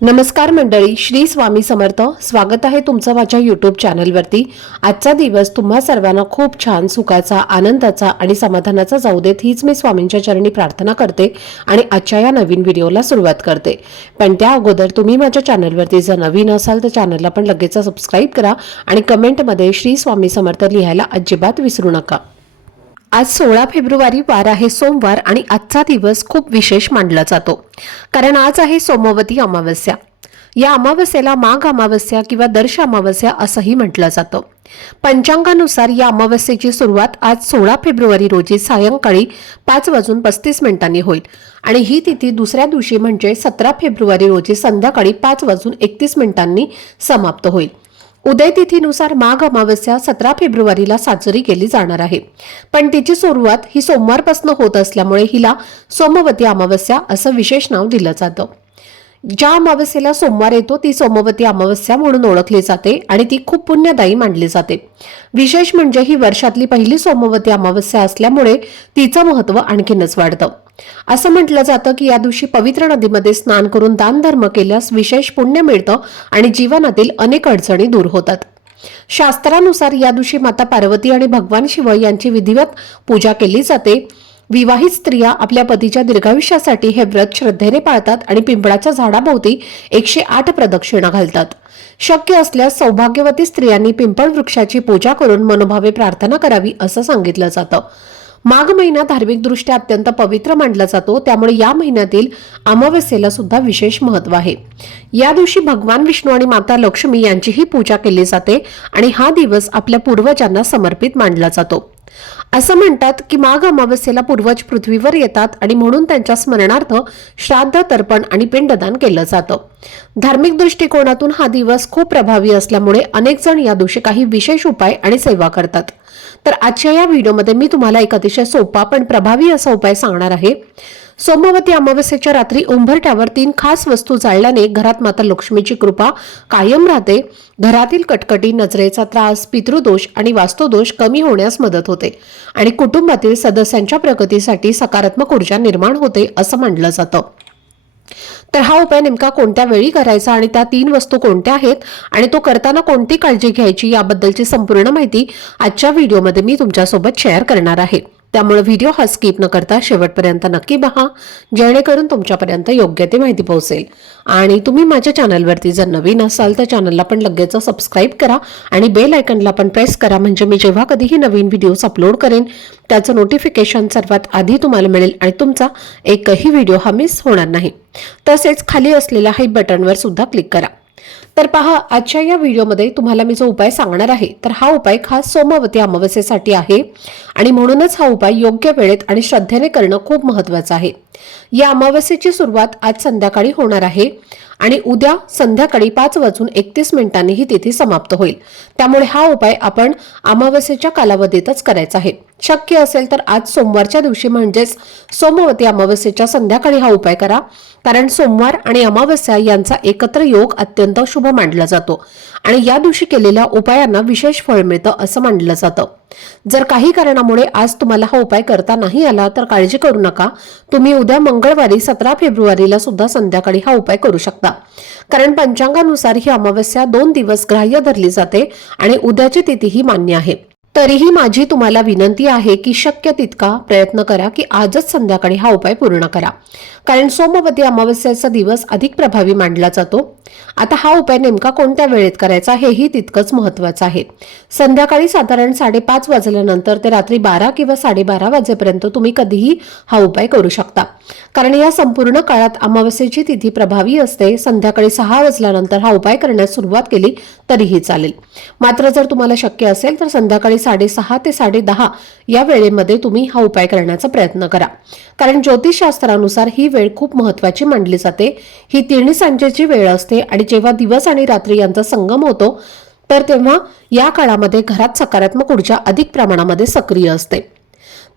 नमस्कार मंडळी, श्री स्वामी समर्थ. स्वागत आहे तुमचं माझ्या यूट्यूब चॅनलवरती. आजचा दिवस तुम्हा सर्वांना खूप छान, सुखाचा, आनंदाचा आणि समाधानाचा जाऊ देत, हीच मी स्वामींच्या चरणी प्रार्थना करते आणि आजच्या या नवीन व्हिडिओला सुरुवात करते. पण त्या अगोदर तुम्ही माझ्या चॅनलवरती जर नवीन असाल तर चॅनलला पण लगेच सबस्क्राईब करा आणि कमेंटमध्ये श्री स्वामी समर्थ लिहायला अजिबात विसरू नका. आज 16 फेब्रुवारी वार आहे सोमवार आणि आजचा दिवस खूप विशेष मानला जातो, कारण आज आहे सोमवती अमावस्या. या अमावस्येला माघ अमावस्या किंवा दर्श अमावस्या असंही म्हटलं जातं. पंचांगानुसार या अमावस्येची सुरुवात आज 16 फेब्रुवारी रोजी सायंकाळी 5:35 होईल आणि ही तिथी दुसऱ्या दिवशी म्हणजे 17 फेब्रुवारी रोजी संध्याकाळी 5:31 समाप्त होईल. उदय तिथीनुसार माघ अमावस्या 17 फेब्रुवारीला साजरी केली जाणार आहे, पण तिची सुरुवात ही सोमवारपासून होत असल्यामुळे हिला सोमवती अमावस्या असं विशेष नाव दिलं जातं. ज्या अमावस्येला सोमवार येतो ती सोमवती अमावस्या म्हणून ओळखली जाते आणि ती खूप पुण्यदायी मानली जाते. विशेष म्हणजे ही वर्षातली पहिली सोमवती अमावस्या असल्यामुळे तिचं महत्त्व आणखीनच वाढतं. असं म्हटलं जातं की या दिवशी पवित्र नदीमध्ये स्नान करून दान धर्म केल्यास विशेष पुण्य मिळतं आणि जीवनातील अनेक अडचणी दूर होतात. शास्त्रानुसार या दिवशी माता पार्वती आणि भगवान शिव यांची विधिवत पूजा केली जाते. विवाहित स्त्रिया आपल्या पतीच्या दीर्घायुष्यासाठी हे व्रत श्रद्धेने पाळतात आणि पिंपळाच्या झाडाभोवती 108 प्रदक्षिणा घालतात. शक्य असल्यास सौभाग्यवती स्त्रियांनी पिंपळ वृक्षाची पूजा करून मनोभावे प्रार्थना करावी असं सांगितलं जातं. माघ महिना धार्मिक दृष्ट्या अत्यंत पवित्र मानला जातो, त्यामुळे या महिन्यातील अमावस्येला सुद्धा विशेष महत्त्व आहे. या दिवशी भगवान विष्णू आणि माता लक्ष्मी यांचीही पूजा केली जाते आणि हा दिवस आपल्या पूर्वजांना समर्पित मानला जातो. असं म्हणतात की माघ अमावस्येला पूर्वज पृथ्वीवर येतात आणि म्हणून त्यांच्या स्मरणार्थ श्राद्ध, तर्पण आणि पिंडदान केलं जातं. धार्मिक दृष्टिकोनातून हा दिवस खूप प्रभावी असल्यामुळे अनेक जण या दिवशी काही विशेष उपाय आणि सेवा करतात. तर आजच्या या व्हिडिओमध्ये मी तुम्हाला एक अतिशय सोपा पण प्रभावी असा उपाय सांगणार आहे. सोमवती अमावस्येच्या रात्री उंबरठ्यावर 3 खास वस्तू जाळल्याने घरात माता लक्ष्मीची कृपा कायम राहते. घरातील कटकटी, नजरेचा त्रास, पितृदोष आणि वास्तुदोष कमी होण्यास मदत होते आणि कुटुंबातील सदस्यांच्या प्रगतीसाठी सकारात्मक ऊर्जा निर्माण होते असं मानलं जातं. तर हा उपाय नेमका कोणत्या वेळी करायचा आणि त्या 3 वस्तू कोणत्या आहेत आणि तो करताना कोणती काळजी घ्यायची याबद्दलची संपूर्ण माहिती आजच्या व्हिडिओमध्ये मी तुमच्यासोबत शेअर करणार आहे. त्यामुळे व्हिडिओ हा स्किप न करता शेवटपर्यंत नक्की पहा, जेणेकरून तुमच्यापर्यंत योग्य ती माहिती पोहोचेल. आणि तुम्ही माझ्या चॅनलवरती जर नवीन असाल तर चॅनलला पण लगेच सबस्क्राईब करा आणि बेल आयकॉनला पण प्रेस करा, म्हणजे मी जेव्हा कधीही नवीन व्हिडिओज अपलोड करेन त्याचं नोटिफिकेशन सर्वात आधी तुम्हाला मिळेल आणि तुमचा एकही व्हिडिओ हा मिस होणार नाही. तसेच खाली असलेल्या हाय बटनवर सुद्धा क्लिक करा. तर पहा, आजच्या या व्हिडिओमध्ये तुम्हाला मी जो उपाय सांगणार आहे तर हा उपाय खास सोमवती अमावस्येसाठी आहे आणि म्हणूनच हा उपाय योग्य वेळेत आणि श्रद्धेने करणं खूप महत्त्वाचं आहे. या अमावस्येची सुरुवात आज संध्याकाळी होणार आहे आणि उद्या संध्याकाळी 5:31 ही तिथी समाप्त होईल. त्यामुळे हा उपाय आपण अमावस्येच्या कालावधीतच करायचा आहे. शक्य असेल तर आज सोमवारच्या दिवशी म्हणजेच सोमवती अमावस्येच्या संध्याकाळी हा उपाय करा, कारण सोमवार आणि अमावस्या यांचा एकत्र योग अत्यंत शुभ मानला जातो आणि या दिवशी केलेल्या उपायांना विशेष फळ मिळतं असं मानलं जातं. जर काही कारणामुळे आज तुम्हाला हा उपाय करता नाही आला तर काळजी करू नका. तुम्ही उद्या मंगळवारी 17 फेब्रुवारीला सुद्धा संध्याकाळी हा उपाय करू शकता, कारण पंचांगानुसार ही अमावस्या 2 दिवस ग्राह्य धरली जाते आणि उद्याची तिथीही मान्य आहे. तरीही माझी तुम्हाला विनंती आहे की शक्य तितका प्रयत्न करा की आजच संध्याकाळी हा उपाय पूर्ण करा, कारण सोमवती अमावस्येचा दिवस अधिक प्रभावी मानला जातो. आता हा उपाय नेमका कोणत्या वेळेत करायचा हेही तितकंच महत्त्वाचं आहे. संध्याकाळी साधारण 5:30 वाजल्यानंतर ते रात्री 12 किंवा 12:30 वाजेपर्यंत तुम्ही कधीही हा उपाय करू शकता, कारण या संपूर्ण काळात अमावस्येची तिथी प्रभावी असते. संध्याकाळी 6 वाजल्यानंतर हा उपाय करण्यास सुरुवात केली तरीही चालेल. मात्र जर तुम्हाला शक्य असेल तर संध्याकाळी 6:30 ते 10:30 या वेळेमध्ये तुम्ही हा उपाय करण्याचा प्रयत्न करा, कारण ज्योतिषशास्त्रानुसार ही वेळ खूप महत्त्वाची मानली जाते. ही तिन्ही सांजेची वेळ असते आणि जेव्हा दिवस आणि रात्री यांचा संगम होतो तर तेव्हा या काळामध्ये घरात सकारात्मक ऊर्जा अधिक प्रमाणामध्ये सक्रिय असते.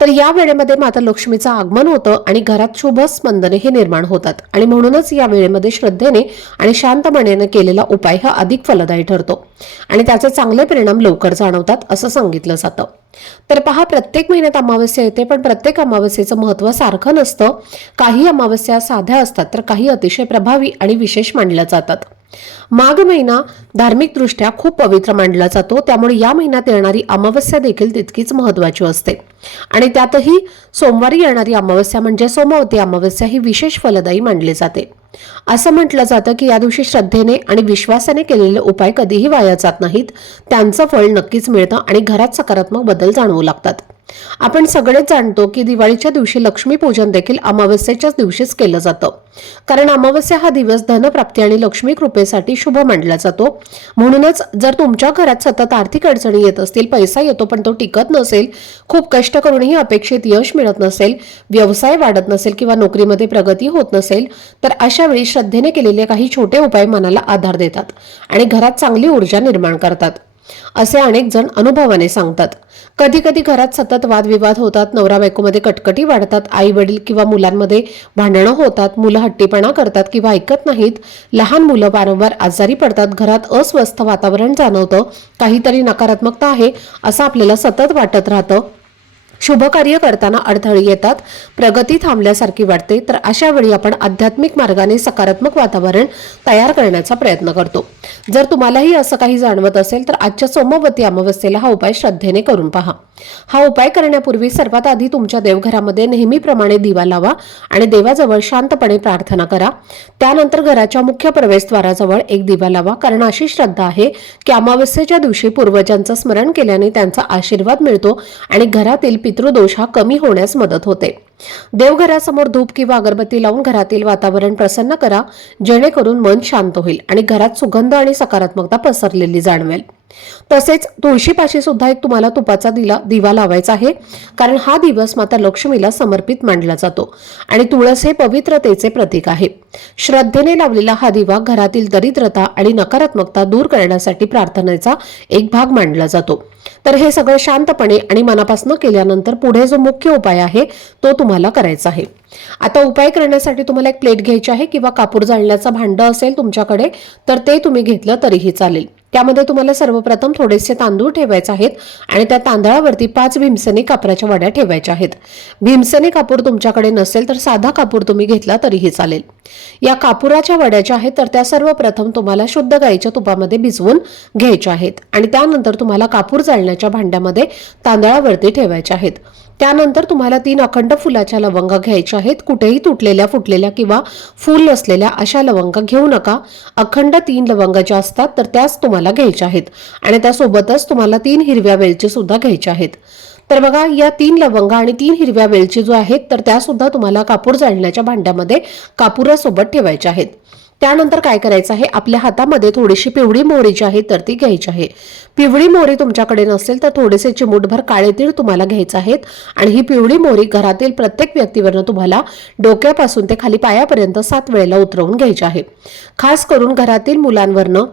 तर या वेळेमध्ये माता लक्ष्मीचं आगमन होतं आणि घरात शुभ स्पंदने हे निर्माण होतात आणि म्हणूनच या वेळेमध्ये श्रद्धेने आणि शांत मनाने केलेला उपाय हा अधिक फलदायी ठरतो आणि त्याचे चांगले परिणाम लवकर जाणवतात असं सांगितलं जातं। तर पहा, प्रत्येक महिन्यात अमावस्या येते, पण प्रत्येक अमावस्येचं महत्त्व सारखं नसतं। काही अमावस्या साध्या असतात तर काही अतिशय प्रभावी आणि विशेष मानल्या जातात। माघ महिना धार्मिकदृष्ट्या खूप पवित्र मानला जातो, त्यामुळे या महिन्यात येणारी अमावस्या देखील तितकीच महत्त्वाची असते आणि त्यातही सोमवारी येणारी अमावस्या म्हणजे सोमवती अमावस्या ही विशेष फलदायी मानली जाते। असं म्हटलं जातं की या दिवशी श्रद्धेने आणि विश्वासाने केलेले उपाय कधीही वाया जात नाहीत, त्यांचं फळ नक्कीच मिळतं आणि घरात सकारात्मक बदल जाणवू लागतात। आपण सगळेच जाणतो की दिवाळीच्या दिवशी लक्ष्मी पूजन देखील अमावस्येच्याच दिवशीच केलं जातं, कारण अमावस्या हा दिवस धनप्राप्ती आणि लक्ष्मी कृपेसाठी शुभ मानला जातो। म्हणूनच जर तुमच्या घरात सतत आर्थिक अडचणी येत असतील, पैसा येतो पण तो टिकत नसेल, खूप कष्ट करूनही अपेक्षित यश मिळत नसेल, व्यवसाय वाढत नसेल किंवा नोकरीमध्ये प्रगती होत नसेल, तर अशा वेळी श्रद्धेने केलेले काही छोटे उपाय मनाला आधार देतात आणि घरात चांगली ऊर्जा निर्माण करतात, असे अनेक जण अनुभवाने सांगतात। कधी कधी घरात सतत वादविवाद होतात, नवरा बायकोमध्ये कटकटी वाढतात, आई वडील किंवा मुलांमध्ये भांडणं होतात, मुलं हट्टीपणा करतात किंवा ऐकत नाहीत, लहान मुलं वारंवार आजारी पडतात, घरात अस्वस्थ वातावरण जाणवतं, काहीतरी नकारात्मकता आहे असं आपल्याला सतत वाटत राहतं, शुभ कार्य करताना अडथळे येतात, प्रगती थांबल्यासारखी वाटते, तर अशा वेळी आपण आध्यात्मिक मार्गाने सकारात्मक वातावरण तयार करण्याचा प्रयत्न करतो। जर तुम्हालाही असं काही जाणवत असेल तर आजच्या सोमवती अमावस्येला हा उपाय श्रद्धेने करून पहा। हा उपाय करण्यापूर्वी सर्वात आधी तुमच्या देवघरामध्ये नेहमीप्रमाणे दिवा लावा आणि देवाजवळ शांतपणे प्रार्थना करा। त्यानंतर घराच्या मुख्य प्रवेशद्वाराजवळ एक दिवा लावा, कारण अशी श्रद्धा आहे की अमावस्येच्या दिवशी पूर्वजांचं स्मरण केल्याने त्यांचा आशीर्वाद मिळतो आणि घरातील पितृदोष हा कमी होण्यास मदत होते। देवघरासमोर धूप किंवा अगरबत्ती लावून घरातील वातावरण प्रसन्न करा, जेणेकरून मन शांत होईल आणि घरात सुगंध आणि सकारात्मकता पसरलेली जाणवेल। तसेच तुळशीपाशी सुद्धा एक तुम्हाला तुपाचा दिवा लावायचा आहे, कारण हा दिवस माता लक्ष्मीला समर्पित मानला जातो आणि तुळस हे पवित्रतेचे प्रतीक आहे। श्रद्धेने लावलेला हा दिवा घरातील दरिद्रता आणि नकारात्मकता दूर करण्यासाठी प्रार्थनेचा एक भाग मानला जातो। तर हे सगळं शांतपणे आणि मनापासून केल्यानंतर पुढे जो मुख्य उपाय आहे तो तुम्हाला करायचा आहे। आता उपाय करण्यासाठी तुम्हाला एक प्लेट घ्यायची आहे किंवा कापूर जाळण्याचं भांडं असेल तुमच्याकडे तर ते तुम्ही घेतलं तरीही चालेल। त्यामध्ये तुम्हाला सर्वप्रथम थोडेसे तांदूळ ठेवायचे आहेत आणि त्या तांदळावरती 5 भीमसेनी कापराच्या वड्या ठेवायच्या आहेत। भीमसेनी कापूर तुमच्याकडे नसेल तर साधा कापूर तुम्ही घेतला तरीही चालेल। या कापुराच्या वड्या ज्या आहेत तर त्या सर्वप्रथम तुम्हाला शुद्ध गाईच्या तुपामध्ये भिजवून घ्यायच्या आहेत आणि त्यानंतर तुम्हाला कापूर जाळण्याच्या भांड्यामध्ये तांदळावरती ठेवायच्या आहेत। त्यानंतर तुम्हाला 3 अखंड फुलाच्या लवंगा घ्यायच्या आहेत। कुठेही तुटलेल्या फुटलेल्या किंवा फूल नसलेल्या अशा लवंगा घेऊ नका। अखंड 3 लवंगा ज्या असतात तर त्याच तुम्हाला घ्यायच्या आहेत आणि त्यासोबतच तुम्हाला 3 हिरव्या वेलची सुद्धा घ्यायच्या आहेत। तर बघा, या 3 लवंगा आणि 3 हिरव्या वेलची जो आहेत तर त्या सुद्धा तुम्हाला कापूर जाळण्याच्या भांड्यामध्ये कापुरासोबत ठेवायच्या आहेत। त्यानंतर काय करायचं आहे, आपल्या हातामध्ये थोडीशी पिवळी मोहरी जी आहे तर ती घ्यायची आहे। पिवळी मोहरी तुमच्याकडे नसेल तर थोडेसे चिमूटभर काळे तीळ तुम्हाला घ्यायचे आहेत आणि ही पिवळी मोहरी घरातील प्रत्येक व्यक्तीवरनं तुम्हाला डोक्यापासून ते खाली पायापर्यंत 7 वेळेला उतरवून घ्यायची आहे। खास करून घरातील मुलांवरनं,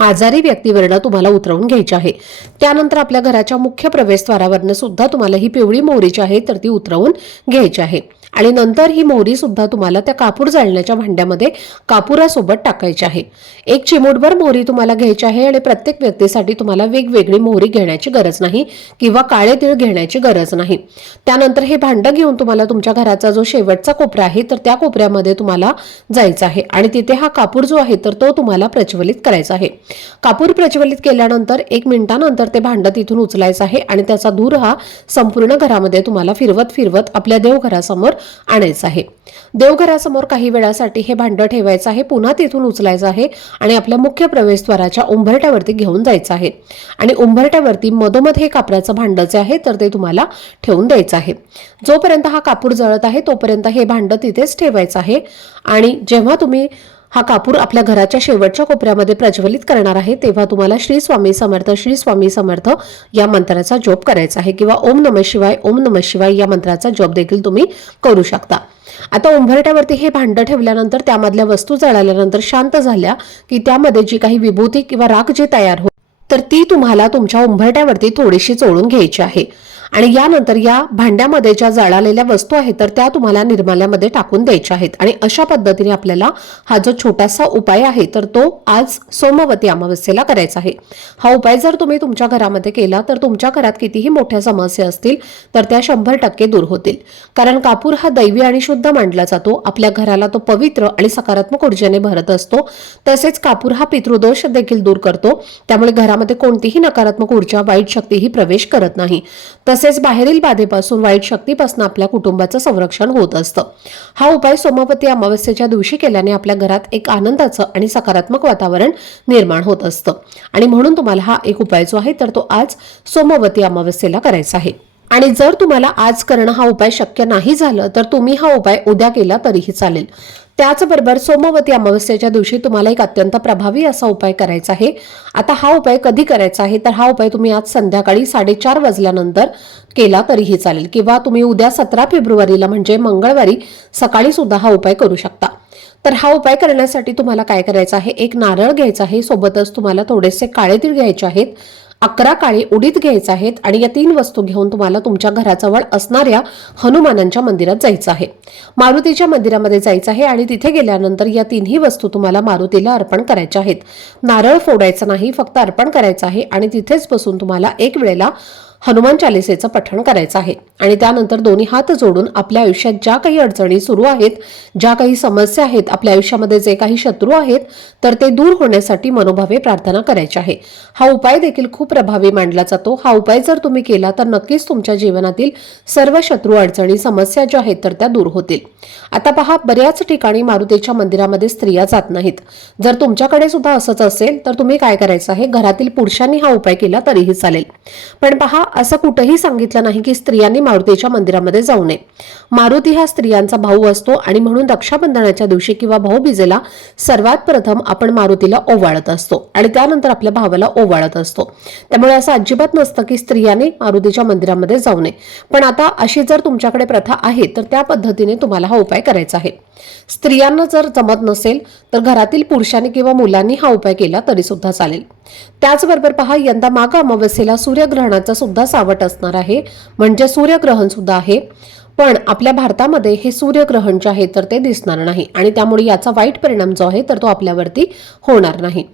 आजारी व्यक्तीवरनं तुम्हाला उतरवून घ्यायची आहे। त्यानंतर आपल्या घराच्या मुख्य प्रवेशद्वारावरनं सुद्धा तुम्हाला ही पिवळी मोहरी जी आहे तर ती उतरवून घ्यायची आहे आणि नंतर ही मोहरी सुद्धा तुम्हाला त्या कापूर जाळण्याच्या भांड्यामध्ये कापुरासोबत टाकायची आहे। एक चिमूटभर मोहरी तुम्हाला घ्यायची आहे आणि प्रत्येक व्यक्तीसाठी तुम्हाला वेगवेगळी मोहरी घेण्याची गरज नाही किंवा काळे तीळ घेण्याची गरज नाही। त्यानंतर हे भांडं घेऊन तुम्हाला तुमच्या घराचा जो शेवटचा कोपरा आहे तर त्या कोपऱ्यामध्ये तुम्हाला जायचं आहे आणि तिथे हा कापूर जो आहे तर तो तुम्हाला प्रज्वलित करायचा आहे। कापूर प्रज्वलित केल्यानंतर 1 मिनिटानंतर ते भांडं तिथून उचलायचं आहे आणि त्याचा धूर हा संपूर्ण घरामध्ये तुम्हाला फिरवत फिरवत आपल्या देवघरासमोर आणायचं आहे। देवघरासमोर काही वेळासाठी हे भांडं ठेवायचं आहे, पुन्हा तिथून उचलायचं आहे आणि आपल्या मुख्य प्रवेशद्वाराच्या उंबरठ्यावरती घेऊन जायचं आहे आणि उंबरठ्यावरती मधोमध हे कापराचं भांडं जे आहे तर ते तुम्हाला ठेवून द्यायचं आहे। जोपर्यंत हा कापूर जळत आहे तोपर्यंत हे भांडं तिथेच ठेवायचं आहे आणि जेव्हा तुम्ही हा कापूर आपल्या घराच्या शेवटच्या कोपऱ्यामध्ये प्रज्वलित करणार आहे तेव्हा तुम्हाला श्री स्वामी समर्थ, श्री स्वामी समर्थ या मंत्राचा जप करायचा आहे किंवा ओम नमः शिवाय, ओम नमः शिवाय या मंत्राचा जप देखील तुम्ही करू शकता। आता उंबरठ्यावरती हे भांडं ठेवल्यानंतर त्यामधल्या वस्तू जळाल्यानंतर शांत झाल्या की त्यामध्ये जी काही विभूती किंवा राख जी तयार होईल तर ती तुम्हाला तुमच्या उंबरठ्यावरती थोडीशी चोळून घ्यायची आहे आणि यानंतर या भांड्यामध्ये ज्या जळालेल्या वस्तू आहेत तर त्या तुम्हाला निर्माल्यामध्ये टाकून द्यायच्या आहेत. आणि अशा पद्धतीने आपल्याला हा जो छोटासा उपाय आहे तर तो आज सोमवती अमावस्येला करायचा आहे. हा उपाय जर तुम्ही तुमच्या घरामध्ये केला तर तुमच्या घरात कितीही मोठ्या समस्या असतील तर त्या 100% दूर होतील. कारण कापूर हा दैवी आणि शुद्ध मानला जातो. आपल्या घराला तो पवित्र आणि सकारात्मक ऊर्जेने भरत असतो. तसेच कापूर हा पितृदोष देखील दूर करतो. त्यामुळे घरामध्ये कोणतीही नकारात्मक ऊर्जा, वाईट शक्तीही प्रवेश करत नाही. तसेच बाहेरील बाधेपासून, वाईट शक्तीपासून आपल्या कुटुंबाचं संरक्षण होत असतं. हा उपाय सोमवती अमावस्येच्या दिवशी केल्याने आपल्या घरात एक आनंदाचं आणि सकारात्मक वातावरण निर्माण होत असतं. आणि म्हणून तुम्हाला हा एक उपाय जो आहे तर तो आज सोमवती अमावस्येला करायचा आहे. आणि जर तुम्हाला आज करणं हा उपाय शक्य नाही झालं तर तुम्ही हा उपाय उद्या केला तरीही चालेल. त्याचबरोबर सोमवती अमावस्येच्या दिवशी तुम्हाला एक अत्यंत प्रभावी असा उपाय करायचा आहे. आता हा उपाय कधी करायचा आहे तर हा उपाय तुम्ही आज संध्याकाळी 4:30 वाजल्यानंतर केला तरीही चालेल, किंवा तुम्ही उद्या 17 फेब्रुवारीला म्हणजे मंगळवारी सकाळी सुद्धा हा उपाय करू शकता. तर हा उपाय करण्यासाठी तुम्हाला काय करायचं आहे, एक नारळ घ्यायचा आहे, सोबतच तुम्हाला थोडेसे काळे तीळ घ्यायचे आहेत, 11 काळे उडीद घ्यायचे आहेत आणि या 3 वस्तू घेऊन तुम्हाला तुमच्या घराजवळ असणाऱ्या हनुमानांच्या मंदिरात जायचं आहे. मारुतीच्या मंदिरामध्ये जायचं आहे आणि तिथे गेल्यानंतर या 3ही वस्तू तुम्हाला मारुतीला अर्पण करायच्या आहेत. नारळ फोडायचं नाही, फक्त अर्पण करायचं आहे आणि तिथेच बसून तुम्हाला एक वेळेला हनुमान चालिसेचं पठण करायचं आहे. आणि त्यानंतर दोन्ही हात जोडून आपल्या आयुष्यात ज्या काही अडचणी सुरू आहेत, ज्या काही समस्या आहेत, आपल्या आयुष्यामध्ये जे काही शत्रू आहेत तर ते दूर होण्यासाठी मनोभावे प्रार्थना करायची आहे. हा उपाय देखील खूप प्रभावी मानला जातो. हा उपाय जर तुम्ही केला तर नक्कीच तुमच्या जीवनातील सर्व शत्रू, अडचणी, समस्या ज्या आहेत तर त्या दूर होतील. आता पहा, बऱ्याच ठिकाणी मारुतीच्या मंदिरामध्ये स्त्रिया जात नाहीत. जर तुमच्याकडे सुद्धा असंच असेल तर तुम्ही काय करायचं आहे, घरातील पुरुषांनी हा उपाय केला तरीही चालेल. पण पहा, असं कुठेही सांगितलं नाही की स्त्रियांनी मारुतीच्या मंदिरामध्ये जाऊ नये. मारुती हा स्त्रियांचा भाऊ असतो आणि म्हणून रक्षाबंधनाच्या दिवशी किंवा भाऊबीजेला सर्वात प्रथम आपण मारुतीला ओवाळत असतो आणि त्यानंतर आपल्या भावाला ओवाळत असतो. त्यामुळे असं अजिबात नसतं की स्त्रियांनी मारुतीच्या मंदिरामध्ये जाऊ नये. पण आता अशी जर तुमच्याकडे प्रथा आहे तर त्या पद्धतीने तुम्हाला हा उपाय करायचा आहे. स्त्रियांना जर जमत नसेल तर घरातील पुरुषांनी किंवा मुलांनी हा उपाय केला तरी सुद्धा चालेल. त्याचबरोबर पहा, यंदा माघ अमावस्येला सूर्यग्रहणाचा सुद्धा सावट असणार आहे, म्हणजे सूर्यग्रहण सुद्धा आहे. पण आपल्या भारतामध्ये हे सूर्यग्रहण जे आहे तर ते दिसणार नाही आणि त्यामुळे याचा वाईट परिणाम जो आहे तर तो आपल्यावरती होणार नाही.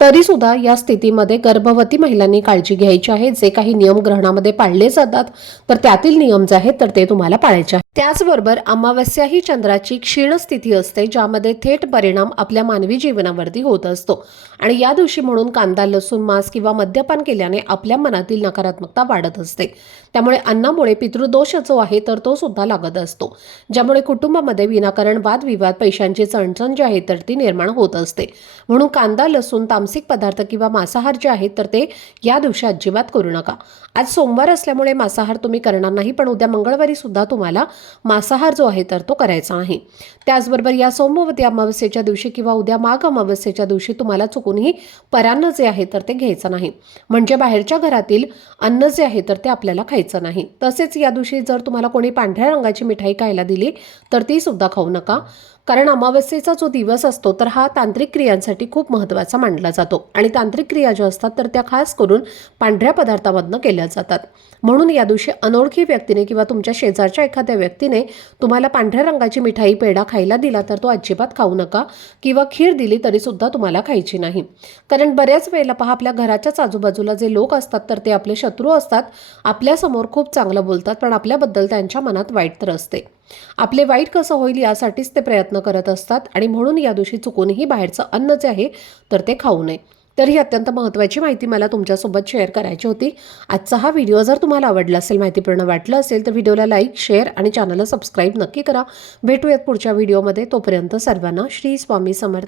तरी सुद्धा या स्थितीमध्ये गर्भवती महिलांनी काळजी घ्यायची आहे. जे काही नियम ग्रहणामध्ये पाळले जातात तर त्यातील नियम जे आहेत तर ते तुम्हाला पाळायचे आहेत. त्याचबरोबर अमावस्या ही चंद्राची क्षीण स्थिती असते, ज्यामध्ये थेट परिणाम आपल्या मानवी जीवनावरती होत असतो. आणि या दिवशी म्हणून कांदा, लसूण, मांस किंवा मद्यपान केल्याने आपल्या मनातील नकारात्मकता वाढत असते. त्यामुळे अन्नामुळे पितृदोष जो आहे तर तो सुद्धा लागत असतो, ज्यामुळे कुटुंबामध्ये विनाकारण वादविवाद, पैशांची चणचण जी आहे तर ती निर्माण होत असते. म्हणून कांदा, लसूण, तामसिक पदार्थ किंवा मांसाहार जे आहेत तर ते या दिवशी अजिबात करू नका. आज सोमवार असल्यामुळे मांसाहार तुम्ही करणार नाही, पण उद्या मंगळवारी सुद्धा तुम्हाला मांसाहार जो आहे तर तो करायचा नाही. त्याचबरोबर या सोमवती अमावस्येच्या दिवशी किंवा उद्या माघ अमावस्येच्या दिवशी तुम्हाला चुकूनही परान्न जे आहे तर ते घ्यायचं नाही, म्हणजे बाहेरच्या घरातील अन्न जे आहे तर ते आपल्याला खायचं नाही. तसेच या दिवशी जर तुम्हाला कोणी पांढऱ्या रंगाची मिठाई खायला दिली तर ती सुद्धा खाऊ नका. कारण अमावस्येचा जो दिवस असतो तर हा तांत्रिक क्रियांसाठी खूप महत्त्वाचा मानला जातो आणि तांत्रिक क्रिया ज्या असतात तर त्या खास करून पांढऱ्या पदार्थांमधनं केल्या जातात. म्हणून या दिवशी अनोळखी व्यक्तीने किंवा तुमच्या शेजारच्या एखाद्या व्यक्तीने तुम्हाला पांढऱ्या रंगाची मिठाई, पेढा खायला दिला तर तो अजिबात खाऊ नका, किंवा खीर दिली तरी सुद्धा तुम्हाला खायची नाही. कारण बऱ्याच वेळेला पहा, आपल्या घराच्याच आजूबाजूला जे लोक असतात तर ते आपले शत्रू असतात. आपल्यासमोर खूप चांगलं बोलतात पण आपल्याबद्दल त्यांच्या मनात वाईट तर असते. आपले वाईट कसं होईल यासाठीच ते प्रयत्न करत असतात आणि म्हणून या दिवशी चुकूनही बाहेरचं अन्न जे आहे तर ते खाऊ नये. तर ही अत्यंत महत्त्वाची माहिती मला तुमच्यासोबत शेअर करायची होती. आजचा हा व्हिडिओ जर तुम्हाला आवडला असेल, माहितीपूर्ण वाटलं असेल तर व्हिडिओला लाईक, शेअर आणि चॅनलला सबस्क्राईब नक्की करा. भेटूयात पुढच्या व्हिडिओमध्ये. तोपर्यंत सर्वांना श्री स्वामी समर्थ.